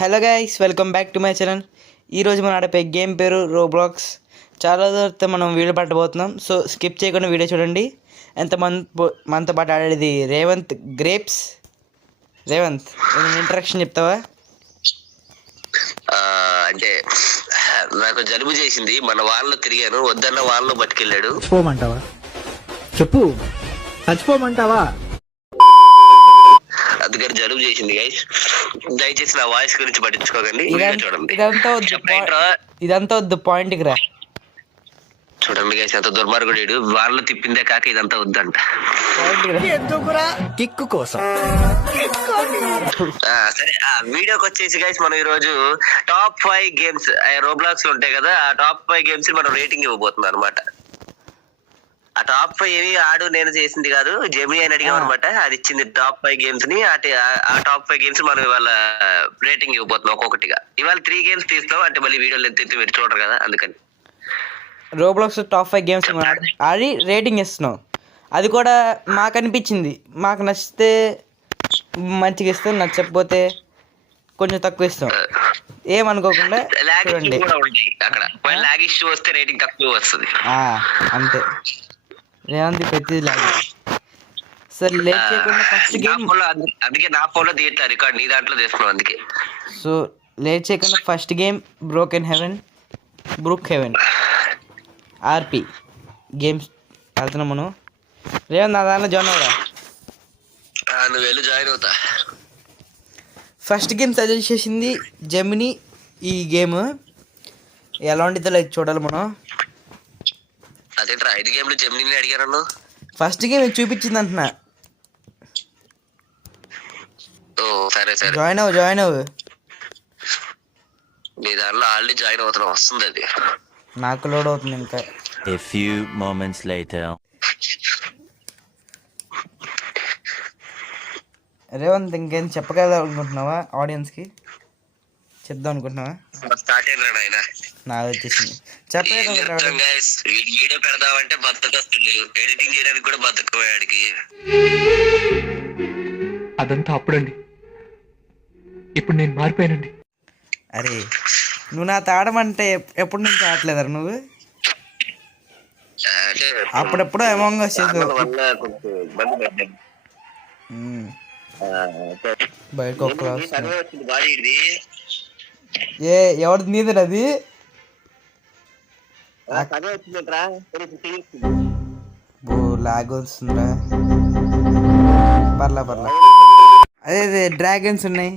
Hello guys, welcome back to my channel. ఈరోజు మనం ఆడే గేమ్ పేరు రోబ్లాక్స్. చాలా రోజులతో మనం వీడియో పట్టబోతున్నాం, సో స్కిప్ చేయకుండా వీడియో చూడండి. మనతో పాటు ఆడేది రేవంత్ గ్రేప్స్. రేవంత్, ఇంట్రడక్షన్ చెప్తావా? అంటే నాకు జలుబు చేసింది, మన వాళ్ళలో తిరిగాను, వద్దన్న వాళ్ళలో పట్టుకెళ్ళాడు. చచ్చిపోమంటావా? చెప్పు, చచ్చిపోమంటావా? అందుకని జలుబు చేసింది గైస్, దయచేసి నా వాయిస్ గురించి పట్టించుకోకండి. చూడండి, ఇదంతా వద్దు, పాయింట్కి రా. చూడండి గైస్, ఎంత దుర్మార్గుడు, వాళ్ళు తిప్పిందే కాక ఇదంతా వద్దంట. కిక్కు కోసం. సరే, ఆ వీడియోకి వచ్చేసి గైస్, మనం ఈ రోజు టాప్ 5 గేమ్స్ రోబ్లాక్స్ లో ఉంటాయి కదా, ఆ టాప్ 5 గేమ్స్ మనం రేటింగ్ ఇవ్వబోతున్నాం అనమాట. ఆ టాప్ 5 ఏవి ఆడు నేను చేసింది కాదు, జెమిని అని అడిగాం అనమాట. అది ఇచ్చింది టాప్ 5 గేమ్స్ ని. ఆ టాప్ 5 గేమ్స్ మనం ఇవాళ రేటింగ్ ఇవ్వబోతున్నాం ఒక్కొక్కటిగా. ఇవాళ 3 గేమ్స్ తీస్తాం, అంటే మళ్ళీ వీడియోలు ఎత్తి మీరు చూడరు కదా, అందుకని. రోబ్లాక్స్ టాప్ 5 గేమ్స్ ఆడి రేటింగ్ ఇస్తున్నాం. అది కూడా మాకు అనిపించింది, మాకు నచ్చితే మంచిగా ఇస్తాం, నచ్చకపోతే కొంచెం తక్కువ ఇస్తాం. ఏమనుకోకుండా చూడండి. అక్కడ లాగ్ ఇష్యూ వస్తే రేటింగ్ తక్కువ వస్తుంది, అంతే. రేవంత్ ప్రతిదీ లాగ్. సరే, లేట్ చేయకుండా ఫస్ట్ గేమ్. అందుకే నా ఫోన్లో తీయట్లా రికార్డ్, నీ దాంట్లో తీస్తున్నాం అందుకే. సో లేట్ చేయకుండా ఫస్ట్ గేమ్ బ్రూక్ హెవెన్ ఆర్పి గేమ్స్ వెళ్తున్నాం మనం. రేవంత్, నా దాంట్లో జాయిన్ అవురా? నువ్వు వెళ్ళి జాయిన్ అవుతా. ఫస్ట్ గేమ్ సజెస్ట్ చేసింది జెమిని. ఈ గేమ్ ఎలా ఉంటుందో లైక్ చూడాలి మనం. అదేంట్రా 5 గేమ్లు జెమిని అడిగాను. ఫస్ట్ గేమ్ చూపించింది అంటున్నా. సరే సరే, జాయిన్ అవ్వు. నీ దాంట్లో ఆల్రెడీ జాయిన్ అవుతున్నా, వస్తుంది అది. నాకు లోడ్ అవుతుంది ఇంకా. A few moments later. Revanth, ఇంకేం చెప్పగలదా అనుకుంటున్నావా? ఆడియన్స్కి చెప్దాం అనుకుంటున్నావా? నాకు వచ్చేసింది వీడియో పెడదామంటే బద్దకొస్తుంది, ఎడిటింగ్ చేయడానికి కూడా బద్దకపోయాడికి. అదంతా అప్పుడండి, ఇప్పుడు నేను మారిపోయానండి. అరే, నువ్వు నా తాడమంటే ఎప్పటి నుంచి ఆడలేదా నువ్వు? అప్పుడెప్పుడు అమౌంట్ వచ్చేది బయటకు ఎవరిది? నీది అది? లాగ్ వస్తుందిరా. పర్లా. అదే డ్రాగన్స్ ఉన్నాయి.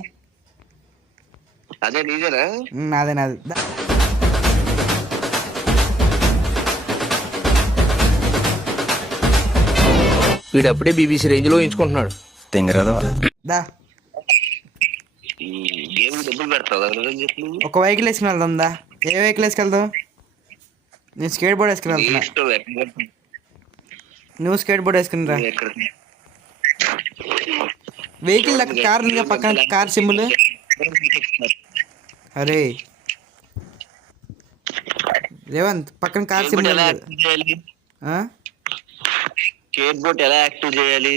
అదే నీదేనా? నాది. వీడు అప్పుడే బీబీసీ రేంజ్ లో ఎంచుకుంటున్నాడు. దా, ఒక వెహికల్ వేసుకుని వెళ్దాం. దా, ఏ వెహికల్ వేసుకెళ్దాం? నేను స్కేట్ బోర్డ్ వేసుకుని వెళ్తున్నా. నువ్వు స్కేట్ బోర్డ్ వేసుకుని రా. వెహికల్ కార్ పక్కన కార్ సింబల్. అరే రేవంత్, పక్కన కార్ సింబల్. స్కేట్ బోర్డ్ ఎలా యాక్టివ్ చేయాలి?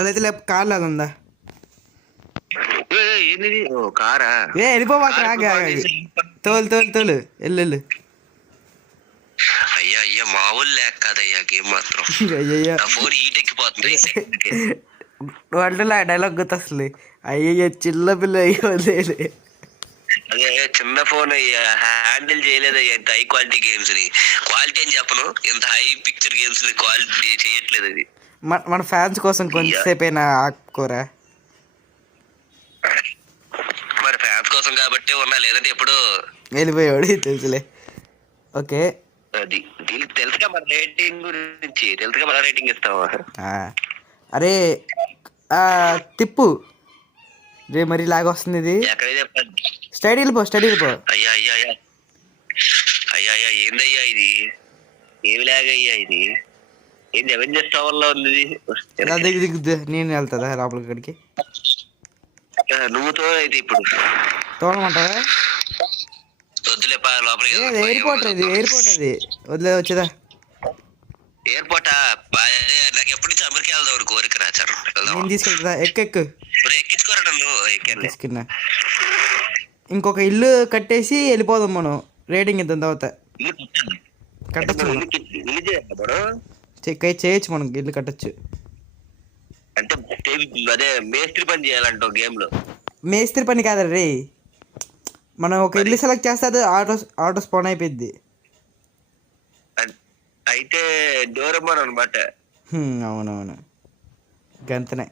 అదైతే కార్ లాగా ఉందా? కారా? వెళ్ళిపోవాక తోలు వెళ్ళు. అయ్యా మామూలు లేక కాదయ్యా గేమ్ మాత్రం. ఫోన్ హీట్ ఎక్కిపోతుంది. వంటలో ఆ డైలాగ్ గుర్తొస్తుంది. అయ్యయ్యో చిన్న పిల్ల అయ్యో. అదే చిన్న ఫోన్ అయ్యా, హ్యాండిల్ చేయలేదయ్యా ఇంత హై క్వాలిటీ గేమ్స్ ని. క్వాలిటీ అని చెప్పను, ఇంత హై పిక్చర్ గేమ్స్ ని క్వాలిటీ చేయట్లేదు అది. మన ఫ్యాన్స్ కోసం కొంచెంసేపు అయినా ఆకుకోరా. మరి ఫ్యాన్స్ కోసం కాబట్టి ఉన్నా, లేదంటే ఎప్పుడు వెళ్ళిపోయాడు. తెలుసులే. ఓకే, అది దీనికి తెలుసుగా మన రేటింగ్ గురించి, తెలుసుగా మన రేటింగ్ ఇస్తావా? అరే తిప్పు రే, మరి లాగా వస్తుంది ఇది. స్టడీ వెళ్ళిపో. అయ్యా ఏందయ్యా ఇది? ఏమి లాగయ్యా ఇది? ఏంది అవెంజర్స్ టవర్ లో ఉంది? దిగుద్దు, నేను వెళ్తుందా లోపలికి? ఇక్కడికి నువ్వు తో అయితే ఇప్పుడు తోలమంటావా? వద్దులే, లోపలికి. ఎయిర్పోర్ట్ అది వదిలే. వచ్చేదా ఎయిర్పోర్టా? నాకు ఎప్పటి నుంచి అమెరికా వెళ్దాం కోరిక రాచారు. తీసుకెళ్తా. ఎక్కెక్కు. ఎక్కించుకోరా నన్ను. ఎక్కించుకున్నా. ఇంకొక ఇల్లు కట్టేసి వెళ్ళిపోదాం మనం రేటింగ్ ఇంత తర్వాత. ఇల్లు కట్టచ్చు మనం. ఇల్లు చేయాలి మనం. చేయొచ్చు మనం, ఇల్లు కట్టచ్చు. అంటే అదే మేస్త్రి పని చేయాలంట గేమ్ లో. మేస్త్రి పని కాదు రే, మనం ఒక ఇల్లు సెలెక్ట్ చేస్తే అది ఆటో స్పాన్ అయిపోద్ది. అయితే డోరేమోన్ అనమాట. అవునవును గంతనే.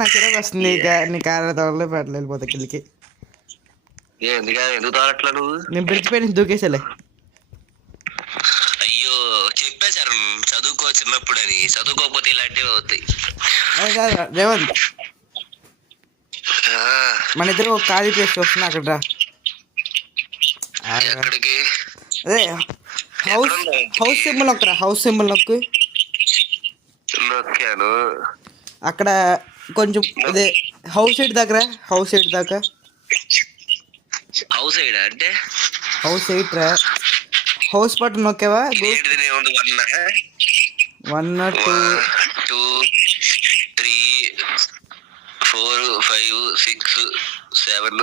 నాకు చిరాకు వస్తుంది నీ కారు తోడలే పెట్టలే వెళ్ళిపోతా కిందికి. ఎందుకు తోలట్లా నువ్వు? నేను బ్రిడ్జ్ పై నుంచి దూకేసేలే. అయ్యో చెప్పేశారు చదువుకో చిన్నప్పుడు అని, చదువుకోకపోతే ఇలాంటివి అవుతాయి. రేవంత్, మన ఇద్దరు ఒక ఖాళీ ప్లేస్ వస్తున్నా అక్కడ రా. ఎక్కడికి? అదే హౌస్ సింబల్ నొక్కరా, హౌస్ సింబల్ నొక్కు. నొక్కాను. అక్కడ కొంచెం అదే హౌస్ సైడ్ దగ్గర, హౌస్ సైడ్ దాకా. హౌస్ సైడ్ అంటే హౌస్ సైడ్ రా, హౌస్ బటన్ నొక్కావా? 1 2 2 3 4 5 6 7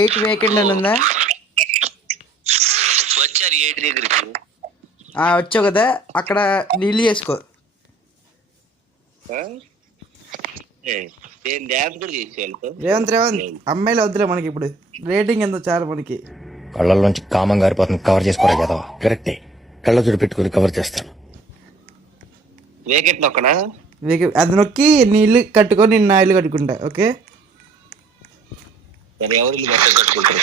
8 వేకెండ్ అని ఉందా? వచ్చారు 8 దగ్గరికి. వచ్చావు కదా, అక్కడ నీళ్ళు చేసుకో. రేవంత్ అమ్మాయిలు వద్దులే మనకి ఇప్పుడు, రేటింగ్ ఎంతో చాలు మనకి. కళ్ళల్లోంచి కామం గారిపోతుంది, కవర్ చేసుకోరా కదా. కరెక్టే, కళ్ళజోడు పెట్టుకుని కవర్ చేస్తాను. వేకెట్ నొక్కనా? అది నొక్కి నీ ఇల్లు కట్టుకొని నా ఇల్లు కట్టుకుంటా. ఓకే, ఎవరు ఇల్లు కట్టుకుంటారు?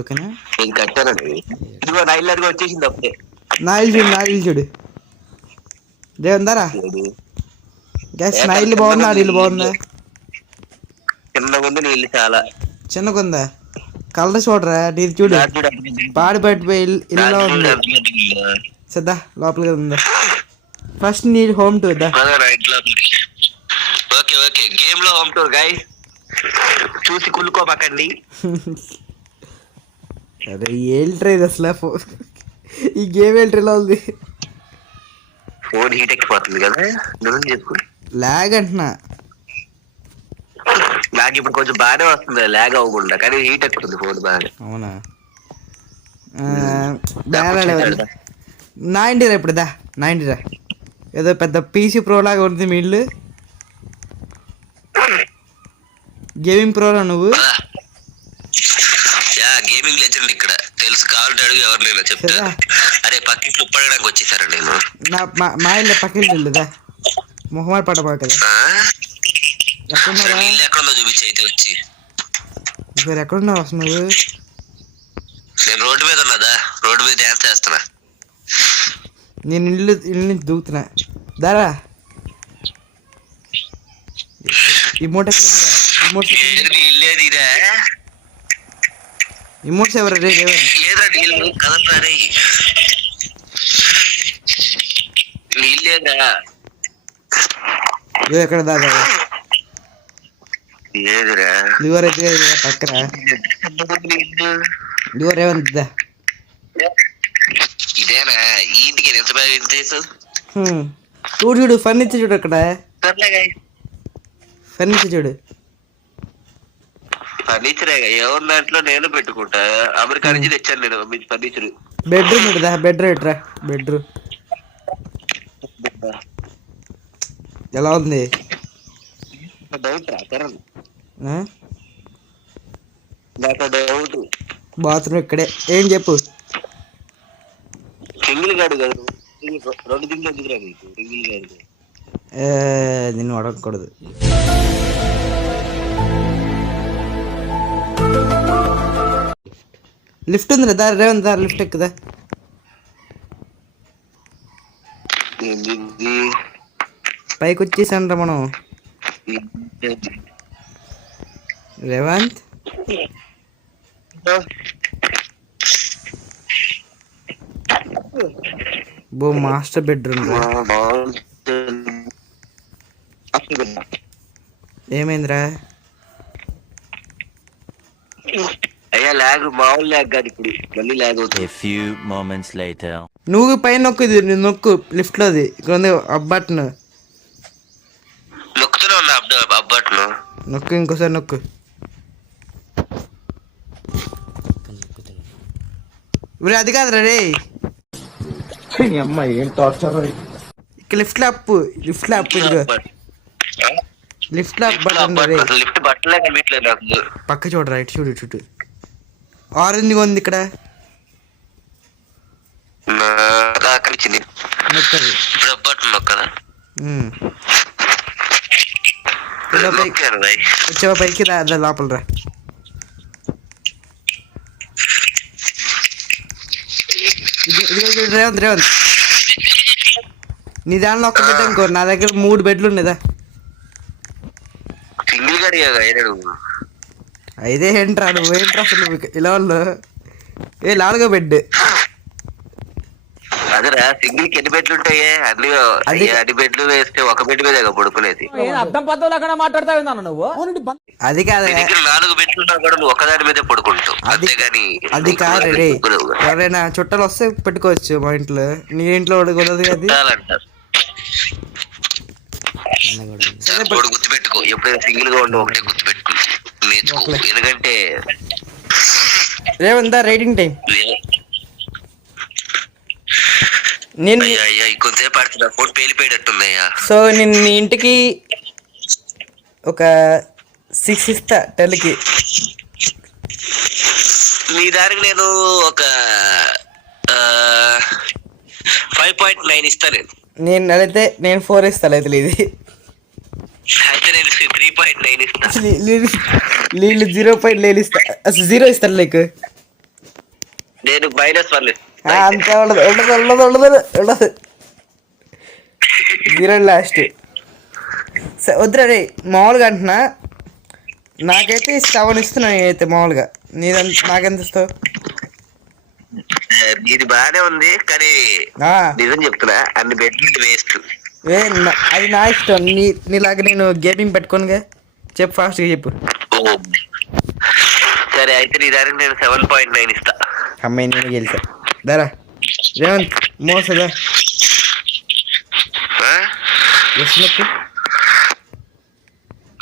ఓకేనా? నేను కట్టానండి. ఇదిగో నా ఇల్లు అదిగో వచ్చేసింది అప్పుడే. నా ఇల్లు చూడు రేవంతారా. గ్యాస్ నా ఇల్లు బాగుందా, ఆడి ఇల్లు బాగుందా? చిన్నగా ఉంది నీ ఇల్లు, చాలా చిన్నగా ఉందా? కలర్ చూడరా, నీది చూడు పాడి పట్టిపోయి ఇల్లు ఉంది. సదా లోపలికి ఉందా? ఫస్ట్ నీ హోమ్ టూర్ దా. ఓకే ఓకే, గేమ్ లో హోమ్ టూర్ గాయ్, చూసి కుళ్ళుకోమాకండి. అరే ఏంట్రా ఇది అసలు, ఈ గేమ్ ఏంట్రీలా ఉంది? ఫోన్ హీట్ ఎక్కిపోతుంది కదా, నిజం చెప్పు. లాగ్ అంటున్నా. లాగ్ ఇప్పుడు కొంచెం బాగానే వస్తుంది, లాగ్ అవ్వకుండా, కానీ హీట్ ఎక్కుతుంది ఫోన్ బాగా. అవునా? నా ఇంటిరా ఇప్పుడు దా, నా ఇంటిరా. ఏదో పెద్ద పీసీ ప్రో లాగా ఉంటుంది మీ ఇల్లు. గేమింగ్ ప్రోరా నువ్వు? గేమింగ్ లెజెండ్ ఇక్కడ తెలుసు, కావాలంటే అడుగు, ఎవరినైనా చెప్తా. అరే పక్కింట్లో ఉప్పడడానికి వచ్చేసారు నేను. మా ఇల్లు పక్కింటి ఇల్లుదా, మొహమాట పడబా కదా. ఎక్కడున్నారా? ఎక్కడుందో చూపించి అయితే వచ్చి. ఎక్కడున్నావు అసలు నువ్వు? నేను రోడ్డు మీద ఉన్నదా, రోడ్డు మీద డ్యాన్స్ చేస్తున్నా. నేను ఇల్లు నుంచి దూకుతున్నా దారా. ఇమోట్స్ ఎవరు రే? ఎక్కడ దాకా లివర్ అయితే పక్కన లివర్ ఏమందా? ఇదేనా ఈ ఇంటికి ఎంత బాగా చూడు చూడు ఫర్నిచర్ చూడు, అక్కడ ఫర్నిచర్ చూడు. ఫర్నిచర్ ఎవరి దాంట్లో నేను పెట్టుకుంటా, అమెరికా నుంచి తెచ్చాను నేను ఫర్నిచర్. బెడ్రూమ్ చూడదా, బెడ్రూమ్ ఎట్రా, బెడ్రూమ్ ఎలా ఉంది? బాత్రూమ్ ఇక్కడే, ఏం చెప్పు. సింగిల్ గాడు కాదు, 2 దింగులు ఎందుకురా నీకు? సింగిల్ గాడు నిన్ను అడగకూడదు. లిఫ్ట్ ఉంది దా రేవంత్, దా లిఫ్ట్ ఎక్కుదా. పైకి వచ్చేసాండ్రా మనం. రేవంత్ బో మాస్టర్ బెడ్రూమ్. ఏమైందిరా? అయ్యా లాగ్ మామూలు లాగ్ కాదు, ఇప్పుడు మళ్ళీ లాగ్ A అవుతుంది. few moments later. నువ్వు పైన నొక్కు, ఇది నువ్వు నొక్కు లిఫ్ట్లోది ఇక్కడ ఉంది అప్ బటన్. నొక్కుతూనే ఉన్నా అబ్బట్ను. నొక్కు, ఇంకోసారి నొక్కు. ఇప్పుడు అది కాదు రే, అమ్మాయి ఏం టార్చర్. ఇక్కడ లిఫ్ట్లో అప్పు, లిఫ్ట్లో అప్పు, ఇదిగో లిఫ్ట్లో అప్ బటన్ రే. లిఫ్ట్ బట్టలే కనిపించలేదు నాకు. పక్క చూడరా, ఇటు చూడు, ఇటు చూడు. ఆరెంజ్గా ఉంది ఇక్కడ, కనిపించింది. నొక్కది. ఇప్పుడు అబ్బట్ను నొక్కదా? నొక్కాను భయ్. వచ్చావా పైకి, రా లోపల రా. రేవంత్ రేవంత్, నీ దాంట్లో ఒక్క బెడ్ అనుకో, నా దగ్గర 3 బెడ్లు ఉన్నదా. సింగిల్ గాడిగా అయినాడు. అయితే ఏంట్రా నువ్వు, ఏంట్రా అసలు ఇలా వాళ్ళు. ఏ 4వ బెడ్. అదేరా సింగిల్ కి ఎన్ని బెడ్లు ఉంటాయి? అన్ని బెడ్లు వేస్తే ఒక బెడ్ మీద పడుకునేది. అర్థం పద్ధతులు అక్కడ మాట్లాడతావు నువ్వు. అది కాదు, నీ దగ్గర 4 బెడ్లు ఉన్నా కూడా నువ్వు ఒకదాని మీదే పడుకుంటావు. అంతేగాని అది కాదు రే. ఎవరైనా చుట్టాలు వస్తే పెట్టుకోవచ్చు మా ఇంట్లో, నీ ఇంట్లో కుదరదు అది. చుట్టాలంటారు. గుర్తుపెట్టుకో, ఎప్పుడైనా సింగిల్ గా ఉండవు ఒకటే గుర్తుపెట్టుకో, నేర్చుకో. ఎందుకంటే రేవంత్ రైటింగ్ టైం. నేను అయ్యా ఇంకొంతసేపు ఆడుతున్నా, ఫోన్ పేలిపోయేటట్టుందయ్యా. సో నేను నీ ఇంటికి ఒక 6 ఇస్తా 10కి. నీ దానికి నేను ఒక 5.9 ఇస్తా. నేను అదైతే నేను 4 ఇస్తాను. అయితే ఇది అయితే నేను 3.9 ఇస్తా. నీళ్ళు 0.9 ఇస్తా, అసలు 0 ఇస్తాను నీకు. నేను -1 అంతే ఉండదు, ఉండదు ఉండదు ఉండదు ఉండదు, 0 లాస్ట్. వద్దురా రే, మామూలుగా అంటున్నా. నాకైతే 7 ఇస్తున్నా నేనైతే మామూలుగా. నాకెంత ఇస్తావు? ఇది బాగానే ఉంది కానీ నిజం చెప్తున్నా, అన్ని బెడ్లు వేస్ట్. అది నా ఇష్టం. నీలాగా నేను గేమింగ్ పెట్టుకోనుగా. చెప్పు, ఫాస్ట్గా చెప్పు. సరే అయితే నీ దానికి నేను 7.9 ఇస్తా. అమ్మాయి నేను గెలిచా. దారా రేవంత్ మోసదా.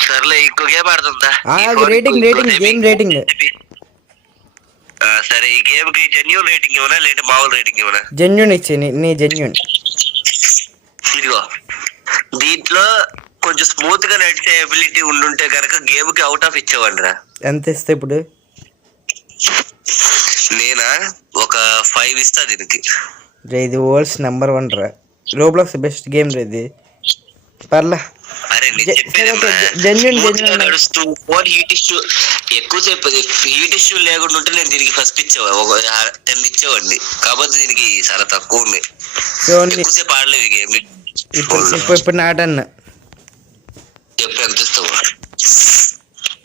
సర్లే ఇంకో గేమ్ ఆడుతుందా? Rating rating game rating. సరే ఈ గేమ్ కి జెన్యూన్ రేటింగ్ ఇవ్వనా లేదా మామూలు రేటింగ్ ఇవ్వనా? జెన్యూన్ ఇచ్చే, నీ జెన్యూన్. ఇదిగో దీంట్లో కొంచెం స్మూత్ గా నడిచే ఎబిలిటీ ఉండుంటే కనుక గేమ్ కి అవుట్ ఆఫ్ ఇచ్చేవాడి రా. ఎంత ఇస్తా ఇప్పుడు? నేనా ఒక 5 ఇస్తా దీనికి. రే ఇది వరల్డ్స్ నెంబర్ 1 రా. రోబ్లాక్స్ బెస్ట్ గేమ్ రా ఇది. పర్లా. అరే జెన్యూన్ నడుస్తూ ఫోన్ హీట్ ఇష్యూ ఎక్కువసేపు హీట్ ఇష్యూ లేకుండా ఉంటే నేను దీనికి ఫస్ట్ ఇచ్చేవాడు, 10 ఇచ్చేవాడిని. కాబట్టి దీనికి చాలా తక్కువ ఉన్నాయి, ఎక్కువసేపు ఆడలేవు ఈ గేమ్. ఇప్పుడు నాటన్న ఎప్పుడు ఎంత ఇస్తావు?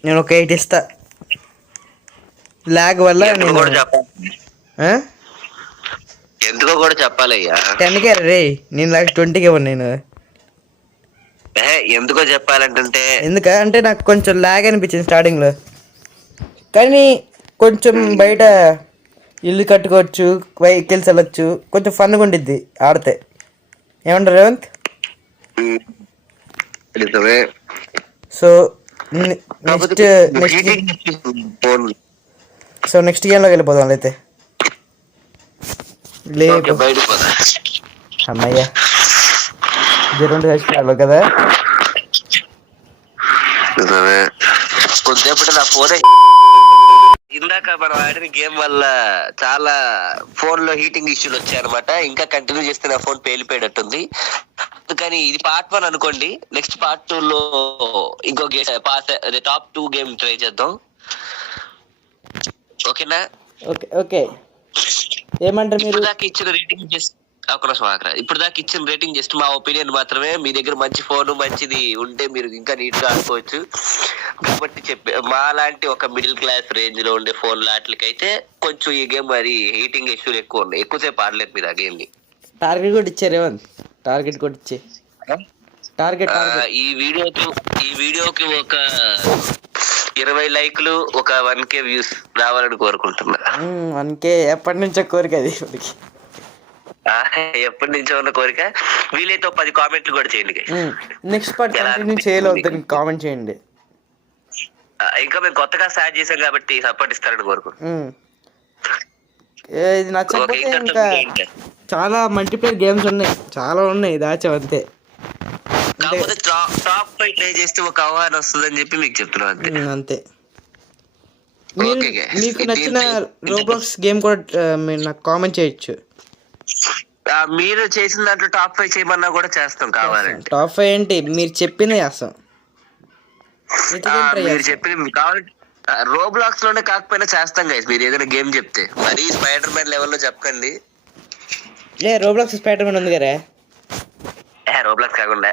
నేను ఒక 8 ఇస్తా. లాగ్ వల్ల నేను కూడా చెప్పాలి, ఎందుకో కూడా చెప్పాలయ్యా. 10కే రే, నేను లాగ్ 20కి ఇవ్వను నేను. ఎందుకో చెప్పాలంటే ఎందుకంటే నాకు కొంచెం లాగ్ అనిపించింది స్టార్టింగ్లో, కానీ కొంచెం బయట ఇల్లు కట్టుకోవచ్చు, వెహికల్స్ వెళ్ళొచ్చు, కొంచెం ఫన్గా ఉండిద్ది ఆడితే. ఏమంటారు రేవంత్? సో నెక్స్ట్ గేమ్లోకి వెళ్ళిపోదాం అయితే. లేదు అమ్మయ్యా, 2 కలిసి కదా. కొద్దిసేపటి నా ఫోన్ ఇందాక మనం ఆడిన గేమ్ వల్ల చాలా ఫోన్ లో హీటింగ్ ఇష్యూలు వచ్చాయన్నమాట. ఇంకా కంటిన్యూ చేస్తే నా ఫోన్ పేలిపోయేటట్టుంది. కానీ ఇది పార్ట్ 1 అనుకోండి. నెక్స్ట్ పార్ట్ 2 లో ఇంకో టాప్ 2 గేమ్ ట్రై చేద్దాం. ఓకేనా? ఓకే ఏమంటారు మీరు? ఇప్పుడు దాకా ఇచ్చిన రేటింగ్ జస్ట్ మా ఒపీనియన్ మాత్రమే. మీ దగ్గర మంచి ఫోన్ మంచిది ఉంటే మీరు ఇంకా నీట్ గా ఆడుకోవచ్చు. కాబట్టి మా లాంటి ఒక మిడిల్ క్లాస్ రేంజ్ లో ఉండే ఫోన్ లాట్లకైతే కొంచెం ఈ గేమ్ మరి హీటింగ్ ఇష్యూలు ఎక్కువ ఉన్నాయి, ఎక్కువసేపు ఆడలేదు మీరు ఆ గేమ్ ని. టార్గెట్ కూడా ఇచ్చారు, టార్గెట్ కూడా ఇచ్చే. టార్గెట్ ఈ వీడియోకి ఒక 20 లైక్లు, ఒక 1K వ్యూస్ రావాలని కోరుకుంటున్నా. 1K ఎప్పటి నుంచో కోరిక అది ఇప్పటికి. ఎప్పటి నుంచో ఉన్న కోరిక. వీలైతే 10 కామెంట్లు కూడా చేయండి guys. నెక్స్ట్ పార్ట్ కంటిన్యూ చేయలేదని కామెంట్ చేయండి. ఇంకా మేము కొత్తగా స్టార్ట్ చేసాం కాబట్టి సపోర్ట్ ఇస్తారని కోరుకుంటున్నాం. ఇది నచ్చకపోతే ఇంకా చాలా మల్టీప్లేయర్ గేమ్స్ ఉన్నాయి, చాలా ఉన్నాయి దాచాం అంతే. కాకపోతే టాప్ 5 ప్లే చేస్తే ఒక అవగాహన వస్తుందని చెప్పి మీకు చెప్తున్నాం అంతే. అంతే. Okay, guys. మీకు నచ్చిన రోబ్లాక్స్ గేమ్ కూడా మీరు నాకు కామెంట్ చేయొచ్చు. మీరు చేసిన దాంట్లో టాప్ 5 చేయమన్నా కూడా చేస్తాం కావాలంటే. టాప్ 5 ఏంటి మీరు చెప్పిందే చేస్తాం. మీరు చెప్పింది కావాలంటే రోబ్లాక్స్ లోనే కాకపోయినా చేస్తాం గైస్. మీరు ఏదైనా గేమ్ చెప్తే మరి స్పైడర్ మ్యాన్ లెవెల్లో చెప్పకండి. రోబ్లాక్స్ స్పైడర్ మ్యాన్ ఉంది కదా. రోబ్లాక్స్ కాకుండా